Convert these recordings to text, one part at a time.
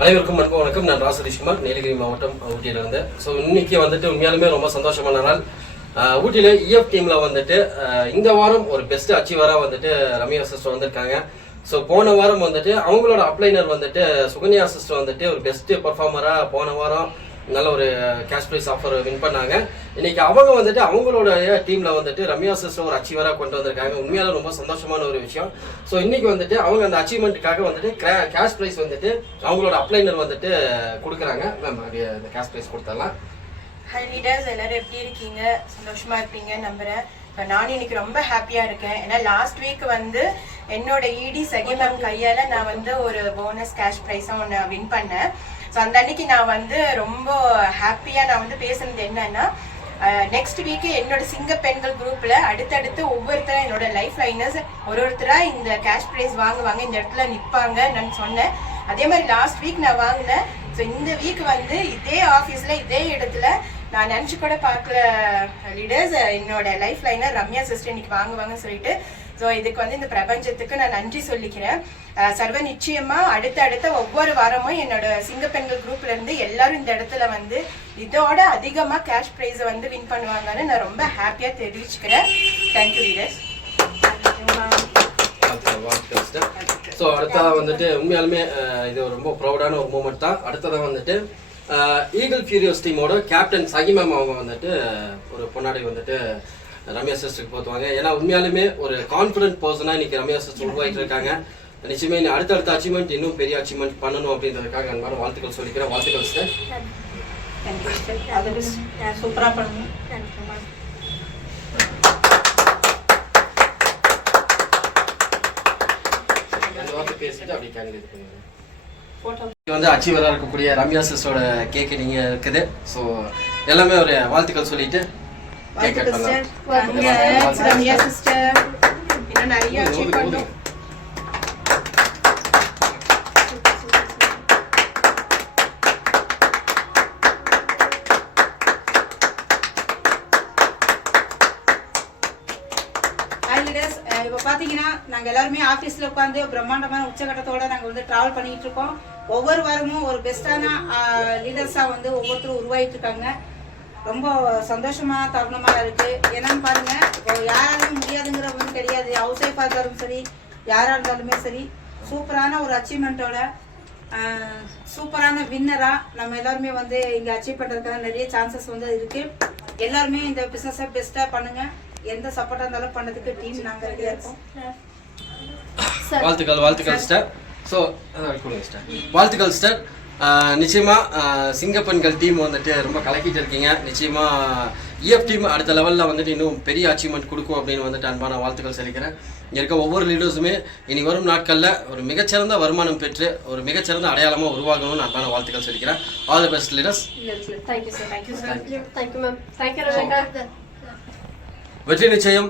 அனைவருக்கும் அன்பு வணக்கம். நான் ராசதீஷ்குமார், நீலகிரி மாவட்டம் ஊட்டியில் இருந்தேன். ஸோ இன்னைக்கு வந்துட்டு உண்மையாலுமே ரொம்ப சந்தோஷமான நாள். ஊட்டியில் இஎஃப் டீமில் வந்துட்டு இந்த வாரம் ஒரு பெஸ்ட் அச்சீவராக வந்துட்டு ரம்யா சிஸ்டர் வந்திருக்காங்க. ஸோ போன வாரம் வந்துட்டு அவங்களோட அப்ளைனர் வந்துட்டு சுகன்யா சிஸ்டர் வந்துட்டு ஒரு பெஸ்ட் பர்ஃபார்மராக போன வாரம் நல்ல ஒரு கேஷ் ப்ரைஸ் ஆஃபர் வின் பண்ணாங்க. இன்னைக்கு அவங்க வந்துட்டு அவங்களோட டீம்ல வந்துட்டு ரம்யா சிஸ்டர் ஒரு அச்சீவராக கொண்டு வந்திருக்காங்க. உண்மையால ரொம்ப சந்தோஷமான ஒரு விஷயம். ஸோ இன்னைக்கு வந்துட்டு அவங்க அந்த அச்சீவ்மெண்ட்டுக்காக வந்துட்டு கேஷ் ப்ரைஸ் வந்துட்டு அவங்களோட அப்ளைனர் வந்துட்டு கொடுக்குறாங்க. மேம் அப்படியே அந்த கேஷ் ப்ரைஸ் கொடுத்துடலாம். ஹை லீடர்ஸ், எல்லாரும் எப்படி இருக்கீங்க? சந்தோஷமா இருப்பீங்க நம்புறேன். நானும் இன்னைக்கு ரொம்ப ஹாப்பியா இருக்கேன். ஏன்னா லாஸ்ட் வீக் வந்து என்னோட இடி சகி மேம் கையால நான் வந்து ஒரு போனஸ் கேஷ் ப்ரைஸா ஒன்று வின் பண்ணேன். ஸோ அந்த அன்னைக்கு நான் வந்து ரொம்ப ஹாப்பியா நான் வந்து பேசுனது என்னன்னா, நெக்ஸ்ட் வீக்கு என்னோட சிங்க பெண்கள் குரூப்ல அடுத்தடுத்து ஒவ்வொருத்தரும் என்னோட லைஃப் லைனர்ஸ் ஒருத்தரா இந்த கேஷ் ப்ரைஸ் வாங்குவாங்க, இந்த இடத்துல நிற்பாங்க நான் சொன்னேன். அதே மாதிரி லாஸ்ட் வீக் நான் வாங்கினேன். ஸோ இந்த வீக் வந்து இதே ஆஃபீஸ்ல இதே இடத்துல நான் நினச்சி கூட பார்க்கல லீடர்ஸ், என்னோட லைஃப் லைனர் ரம்யா சிஸ்டர் இன்னைக்கு வாங்குவாங்கன்னு சொல்லிட்டு. ஸோ இதுக்கு வந்து இந்த பிரபஞ்சத்துக்கு நான் நன்றி சொல்லிக்கிறேன். சர்வ நிச்சயமா அடுத்த ஒவ்வொரு வாரமும் என்னோட சிங்க பெண்கள் குரூப்ல இருந்து எல்லாரும் இந்த இடத்துல வந்து இதோட அதிகமா கேஷ் ப்ரைஸ் வந்து வின் பண்ணுவாங்கன்னு நான் ரொம்ப ஹாப்பியா தெரிவிச்சுக்கிறேன். Thank you leaders. ஸோ அடுத்ததாக வந்துட்டு உண்மையாலுமே இது ரொம்ப ப்ரௌடான ஒரு மூமெண்ட் தான். அடுத்ததாக வந்துட்டு ஈகிள் ஃபியூரியஸ் டீமோட கேப்டன் சகி மேம் அவங்க வந்துட்டு ஒரு பொன்னாடை வந்துட்டு ரம்யா சிஸ்டருக்கு போத்துவாங்க. ஏன்னா உண்மையாலுமே ஒரு கான்ஃபிடென்ட் பர்சனாக இன்னைக்கு ரம்யா சிஸ்டர் உருவாகிட்டு இருக்காங்க. நிச்சயமே அடுத்தடுத்த அச்சீவ்மெண்ட் இன்னும் பெரிய அச்சீவ்மெண்ட் பண்ணணும் அப்படின்றதுக்காக அன்பான வாழ்த்துக்கள் சொல்லிக்கிறேன். வாழ்த்துக்கள் சார். சூப்பராக பண்ணுங்க. பேசிட்டு அப்படி கேண்டிடேட் பண்ணுங்க. வந்து அச்சீவராக இருக்கக்கூடிய ரம்யா சிஸ்டரோட கேக்கு நீங்க இருக்குது. ஸோ எல்லாமே ஒரு வாழ்த்துக்கள் சொல்லிட்டு ரம்யா சிஸ்டர் இன்னும் நிறைய அச்சீவ் பண்ணும். இப்போ பார்த்தீங்கன்னா நாங்கள் எல்லாருமே ஆஃபீஸில் உட்காந்து பிரம்மாண்டமான உச்சகட்டத்தோடு நாங்கள் வந்து ட்ராவல் பண்ணிக்கிட்டு இருக்கோம். ஒவ்வொரு வாரமும் ஒரு பெஸ்ட்டான லீடர்ஸாக வந்து ஒவ்வொருத்தரும் உருவாகிட்டு இருக்காங்க. ரொம்ப சந்தோஷமான தருணமாக இருக்குது. என்னன்னு பாருங்கள், இப்போ யாராலும் முடியாதுங்கிற ஒன்றும் கிடையாது. ஹவுஸ் ஒய்ஃபாக இருந்தாலும் சரி, யாராக இருந்தாலுமே சரி, சூப்பரான ஒரு அச்சீவ்மெண்ட்டோட சூப்பரான வின்னராக நம்ம எல்லாருமே வந்து இங்கே அச்சீவ் பண்ணுறதுக்கான நிறைய சான்சஸ் வந்து இருக்குது. எல்லாருமே இந்த பிஸ்னஸை பெஸ்ட்டாக பண்ணுங்கள். எந்த சப்போர்ட்டாக இருந்தாலும் பண்ணதுக்கு டீம் நாங்கள் ரெடியாக இருக்கோம். வாழ்த்துக்கள் ஸ்டார். ஸோ வாழ்த்துக்கள் ஸ்டார். நிச்சயமா சிங்கப்பெண்கள் டீம் வந்துட்டு ரொம்ப கலக்கிட்டு இருக்கீங்க. நிச்சயமா இஎஃப் டீம் அடுத்த லெவலில் வந்துட்டு இன்னும் பெரிய அச்சீவ்மெண்ட் கொடுக்கும் அப்படின்னு வந்துட்டு அன்பான வாழ்த்துக்கள் சொல்லிக்கிறேன். இங்கே இருக்க ஒவ்வொரு லீடர்ஸுமே இனி வரும் நாட்களில் ஒரு மிகச்சிறந்த வருமானம் பெற்று ஒரு மிகச்சிறந்த அடையாளமாக உருவாகணும்னு அன்பான வாழ்த்துக்கள் சொல்லிக்கிறேன். All the best leaders. வெற்றி நிச்சயம்,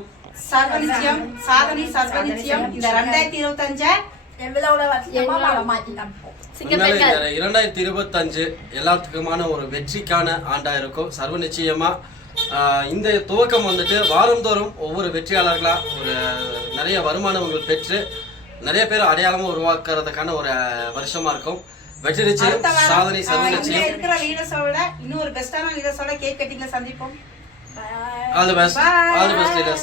சர்வ நிச்சயம், சாதனை சர்வ நிச்சயம். இந்த 2025 2025 எல்லாத்துக்குமான ஒரு வெற்றிக்கான ஆண்டா இருக்கும். சர்வ நிச்சயமா இந்த துவக்கம் வந்துட்டு வாரந்தோறும் ஒவ்வொரு வெற்றியாளர்களா ஒரு நிறைய வருமானங்கள் பெற்று நிறைய பேர் அடையாளமா உருவாக்குறதுக்கான ஒரு வருஷமா இருக்கும். வெற்றி நிச்சயம், சாதனை சர்வ நிச்சயம். இருக்கிற லீடர்ஸோட இன்னும் ஒரு பெஸ்டான லீடர்ஸோட கேக் கட்டிங்ல சந்திப்போம். All the best leaders.